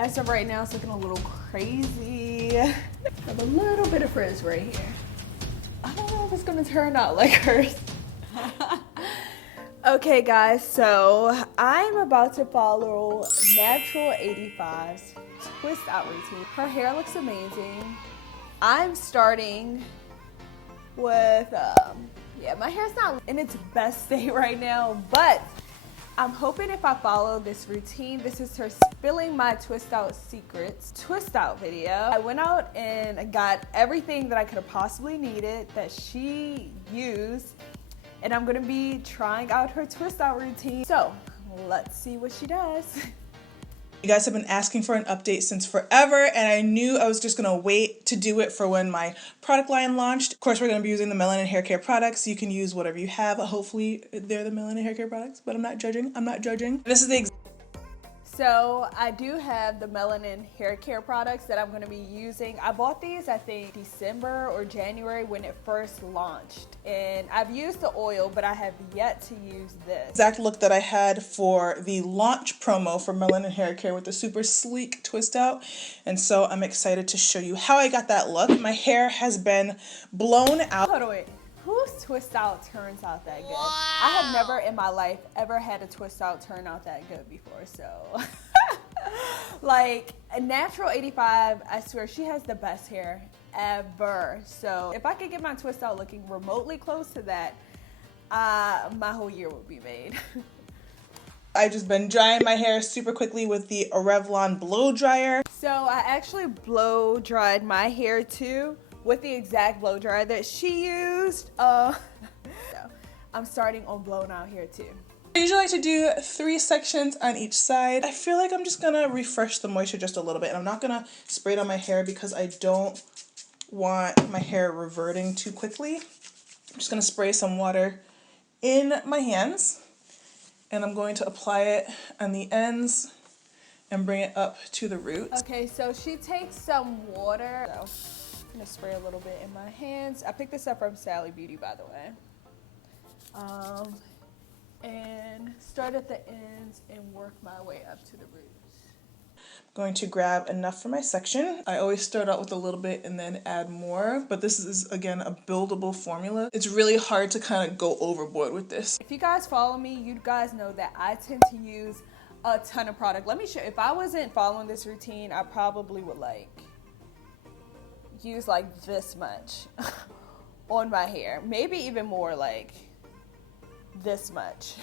As of right now, it's looking a little crazy. I have a little bit of frizz right here. I don't know if it's gonna turn out like hers. Okay guys, so I'm about to follow Naptural85's Twistout routine. Her hair looks amazing. I'm starting with, yeah, my hair's not in its best state right now, but I'm hoping if I follow this routine, this is her spilling my Twistout secrets Twistout video. I went out and I got everything that I could have possibly needed that she used, and I'm gonna be trying out her Twistout routine. So let's see what she does. You guys have been asking for an update since forever, and I knew I was just gonna wait to do it for when my product line launched. Of course, we're gonna be using the Melanin Haircare products. You can use whatever you have. Hopefully they're the Melanin Haircare products, but I'm not judging. I'm not judging. This is the So I do have the Melanin Haircare products that I'm going to be using. I bought these, I think, December or January when it first launched. And I've used the oil, but I have yet to use this. exact look that I had for the launch promo for Melanin Haircare with the super sleek twist out. And so I'm excited to show you how I got that look. My hair has been blown out. Hold on, wait. Whose twist out turns out that good? Wow. I have never in my life ever had a twist out turn out that good before, so. Like, Naptural85, I swear, she has the best hair ever. So if I could get my twist out looking remotely close to that, my whole year would be made. I've just been drying my hair super quickly with the Revlon blow dryer. So I actually blow dried my hair too with the exact blow dryer that she used. So I'm starting on blown out hair too. I usually like to do 3 sections on each side. I feel like I'm just gonna refresh the moisture just a little bit, and I'm not gonna spray it on my hair because I don't want my hair reverting too quickly. I'm just gonna spray some water in my hands, and I'm going to apply it on the ends and bring it up to the roots. Okay, so she takes some water. So I'm gonna spray a little bit in my hands. I picked this up from Sally Beauty, by the way. And start at the ends and work my way up to the roots. I'm going to grab enough for my section. I always start out with a little bit and then add more, but this is, again, a buildable formula. It's really hard to kind of go overboard with this. If you guys follow me, you guys know that I tend to use a ton of product. Let me show you. If I wasn't following this routine, I probably would like use like this much on my hair. Maybe even more, like this much.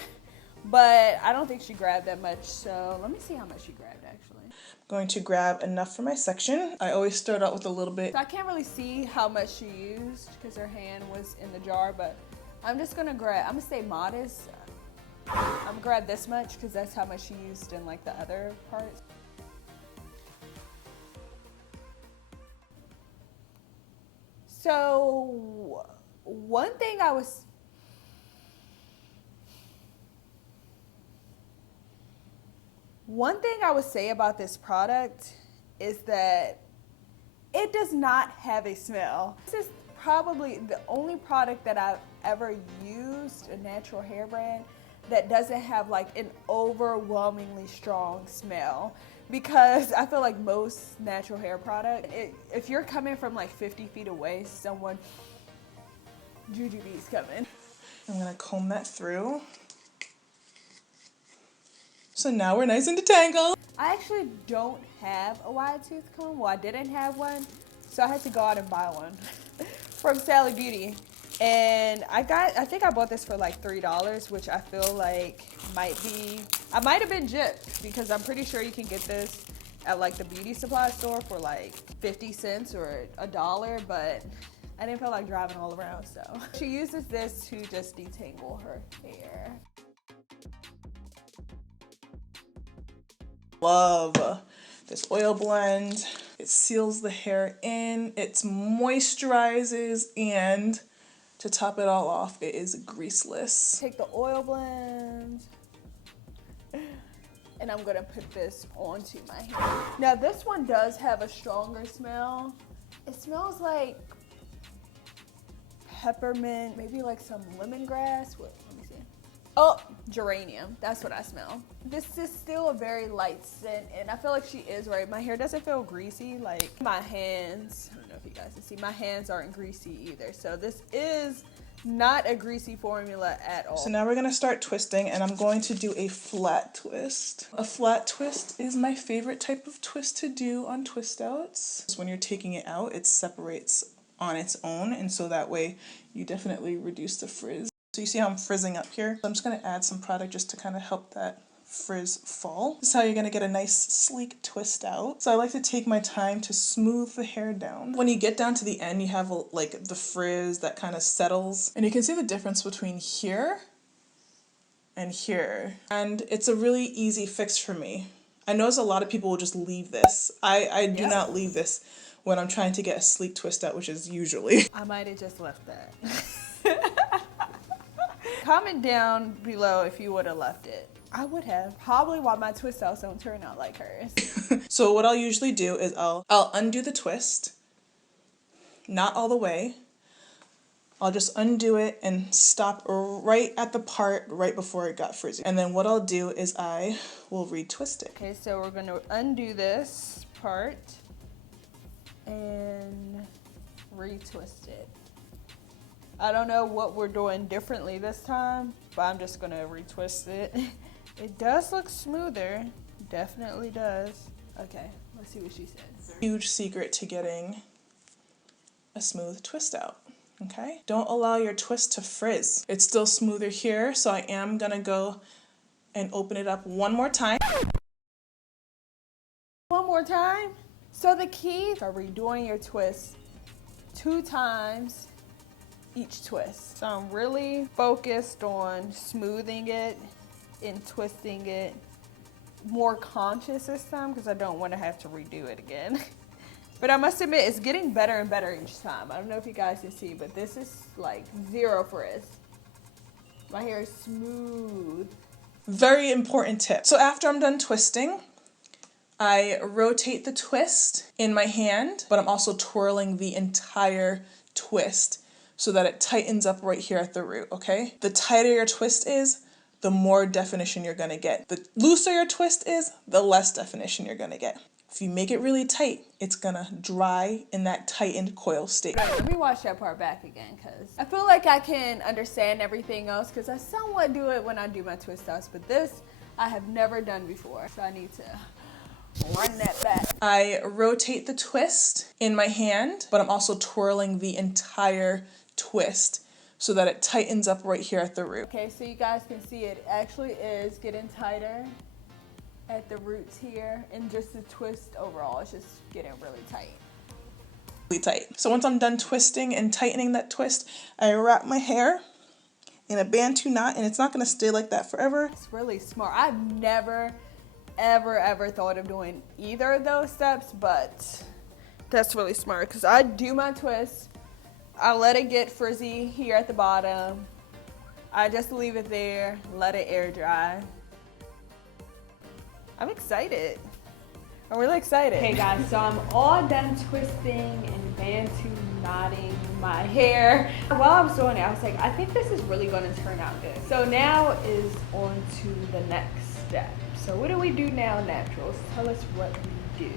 But I don't think she grabbed that much, so let me see how much she grabbed actually. I'm going to grab enough for my section. I always start out with a little bit. So I can't really see how much she used because her hand was in the jar, but I'm just gonna grab, I'm gonna stay modest. I'm gonna grab this much because that's how much she used in like the other parts. So one thing I would say about this product is that it does not have a smell. This is probably the only product that I've ever used, a natural hair brand, that doesn't have like an overwhelmingly strong smell. Because I feel like most natural hair products, if you're coming from like 50 feet away, someone, Jujubee's coming. I'm gonna comb that through. So now we're nice and detangled. I actually don't have a wide tooth comb. Well, I didn't have one, so I had to go out and buy one from Sally Beauty. And I think I bought this for like $3, which I feel like I might have been gypped because I'm pretty sure you can get this at like the beauty supply store for like 50 cents or $1, but I didn't feel like driving all around, so. She uses this to just detangle her hair. Love this oil blend. It seals the hair in, it moisturizes, and to top it all off, it is greaseless. Take the oil blend, and I'm gonna put this onto my hair. Now this one does have a stronger smell. It smells like peppermint, maybe like some lemongrass. Let me see. Oh, geranium. That's what I smell. This is still a very light scent, and I feel like she is right. My hair doesn't feel greasy. Like my hands, I don't know if you guys can see, my hands aren't greasy either. So this is not a greasy formula at all. So now we're gonna start twisting, and I'm going to do a flat twist. A flat twist is my favorite type of twist to do on Twistouts. When you're taking it out, it separates on its own, and so that way you definitely reduce the frizz. So you see how I'm frizzing up here? So I'm just gonna add some product just to kind of help that frizz fall. This is how you're gonna get a nice sleek twist out. So I like to take my time to smooth the hair down. When you get down to the end, you have like the frizz that kind of settles, and you can see the difference between here and here. And it's a really easy fix for me. I notice a lot of people will just leave this. I do not leave this when I'm trying to get a sleek twist out, which is usually. I might have just left that. Comment down below if you would have left it. I would have. Probably why my twist outs don't turn out like hers. So what I'll usually do is I'll undo the twist, not all the way. I'll just undo it and stop right at the part right before it got frizzy. And then what I'll do is I will retwist it. Okay, so we're gonna undo this part and retwist it. I don't know what we're doing differently this time, but I'm just gonna retwist it. It does look smoother, definitely does. Okay, let's see what she said. Huge secret to getting a smooth twist out, okay? Don't allow your twist to frizz. It's still smoother here, so I am gonna go and open it up one more time. One more time. So the key are redoing your twist 2 times each twist. So I'm really focused on smoothing it and twisting it, more conscious this time because I don't want to have to redo it again. But I must admit, it's getting better and better each time. I don't know if you guys can see, but this is like 0 frizz. My hair is smooth. Very important tip. So after I'm done twisting, I rotate the twist in my hand, but I'm also twirling the entire twist so that it tightens up right here at the root, okay? The tighter your twist is, the more definition you're gonna get. The looser your twist is, the less definition you're gonna get. If you make it really tight, it's gonna dry in that tightened coil state. Let me watch that part back again because I feel like I can understand everything else because I somewhat do it when I do my twist outs, but this I have never done before, so I need to run that back. I rotate the twist in my hand, but I'm also twirling the entire twist so that it tightens up right here at the root. Okay, so you guys can see it actually is getting tighter at the roots here, and just the twist overall is just getting really tight. Really tight. So once I'm done twisting and tightening that twist, I wrap my hair in a bantu knot, and it's not gonna stay like that forever. It's really smart. I've never, ever thought of doing either of those steps, but that's really smart because I do my twist, I let it get frizzy here at the bottom, I just leave it there, let it air dry. I'm excited. I'm really excited. Hey guys, so I'm all done twisting and bantu knotting my hair. While I was doing it, I was like, I think this is really gonna turn out good. So now is on to the next step. So what do we do now, Naturals? Tell us what we do.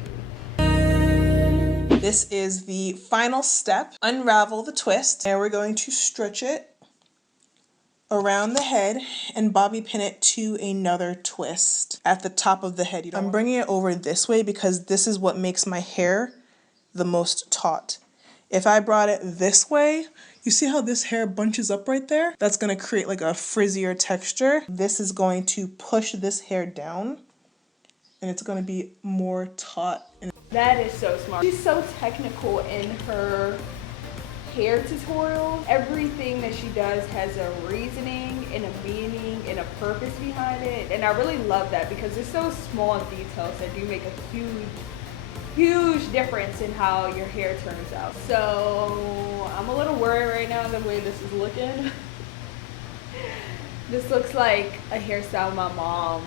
This is the final step. Unravel the twist, and we're going to stretch it around the head and bobby pin it to another twist at the top of the head. I'm bringing it over this way because this is what makes my hair the most taut. If I brought it this way, you see how this hair bunches up right there? That's going to create like a frizzier texture. This is going to push this hair down, and it's going to be more taut. That is so smart. She's so technical in her hair tutorial. Everything that she does has a reasoning and a meaning and a purpose behind it, and I really love that because it's those small details that do make a huge difference in how your hair turns out. So I'm a little worried right now the way this is looking. This looks like a hairstyle my mom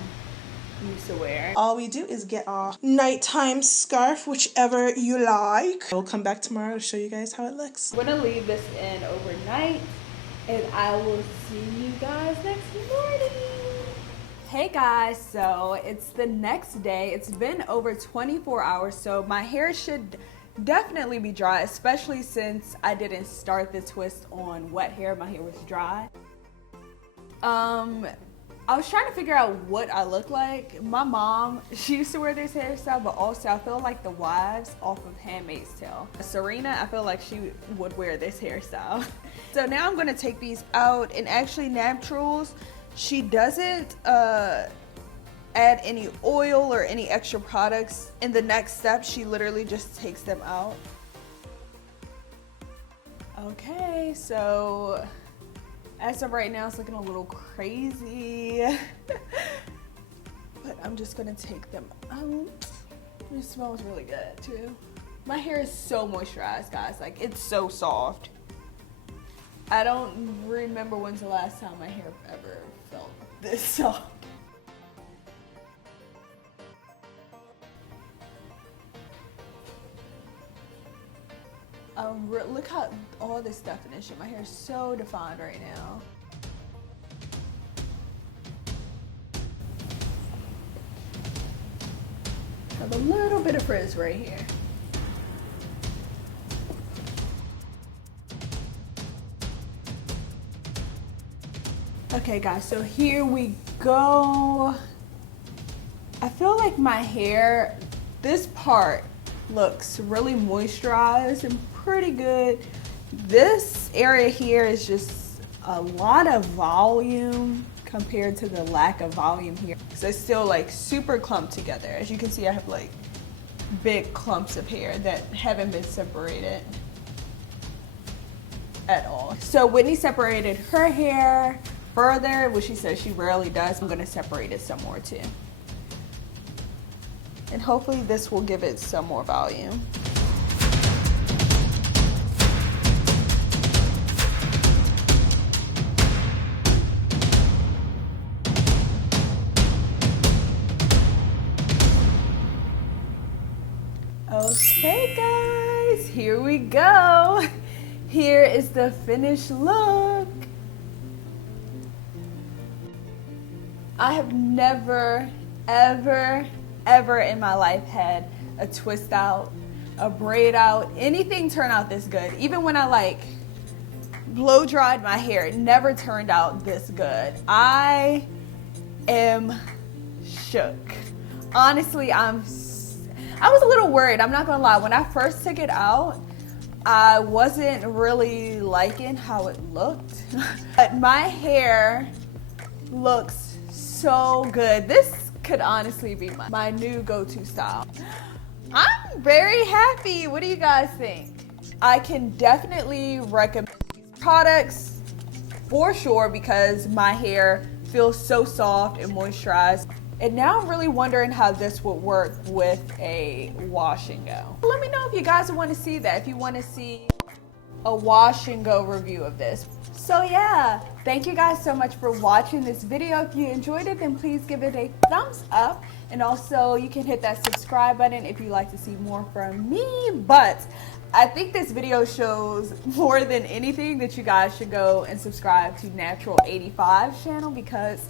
used to wear. All we do is get our nighttime scarf, whichever you like. We'll come back tomorrow to show you guys how it looks. I'm gonna leave this in overnight, and I will see you guys next morning. Okay guys, so it's the next day. It's been over 24 hours, so my hair should definitely be dry, especially since I didn't start the twist on wet hair. My hair was dry. I was trying to figure out what I look like. My mom, she used to wear this hairstyle, but also I feel like the wives off of Handmaid's Tale. Serena, I feel like she would wear this hairstyle. So now I'm gonna take these out, and actually Naturals, she doesn't add any oil or any extra products. In the next step, she literally just takes them out. Okay, so as of right now, it's looking a little crazy, but I'm just gonna take them out. It smells really good too. My hair is so moisturized, guys. Like, it's so soft. I don't remember when's the last time my hair ever felt this soft. Look how all this definition. My hair is so defined right now. Have a little bit of frizz right here. Okay guys, so here we go. I feel like my hair, this part looks really moisturized and pretty good. This area here is just a lot of volume compared to the lack of volume here. So it's still like super clumped together. As you can see, I have like big clumps of hair that haven't been separated at all. So Whitney separated her hair further, which she says she rarely does. I'm gonna separate it some more too. And hopefully this will give it some more volume. Okay guys, here we go. Here is the finished look. I have never, ever in my life had a twist out, a braid out, anything turn out this good. Even when I like blow dried my hair, it never turned out this good. I am shook. Honestly, I was a little worried, I'm not gonna lie. When I first took it out, I wasn't really liking how it looked. But my hair looks so good. This could honestly be my new go-to style. I'm very happy. What do you guys think? I can definitely recommend these products for sure because my hair feels so soft and moisturized. And now I'm really wondering how this would work with a wash and go. Let me know if you guys want to see that, if you want to see a wash and go review of this. So yeah, thank you guys so much for watching this video. If you enjoyed it, then please give it a thumbs up. And also you can hit that subscribe button if you'd like to see more from me. But I think this video shows more than anything that you guys should go and subscribe to Naptural85's channel because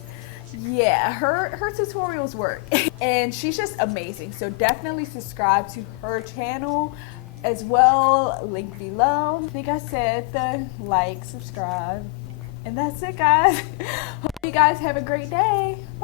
yeah, her tutorials work. And she's just amazing. So definitely subscribe to her channel as well, link below. I think I said the like, subscribe, and that's it guys. Hope you guys have a great day. Bye.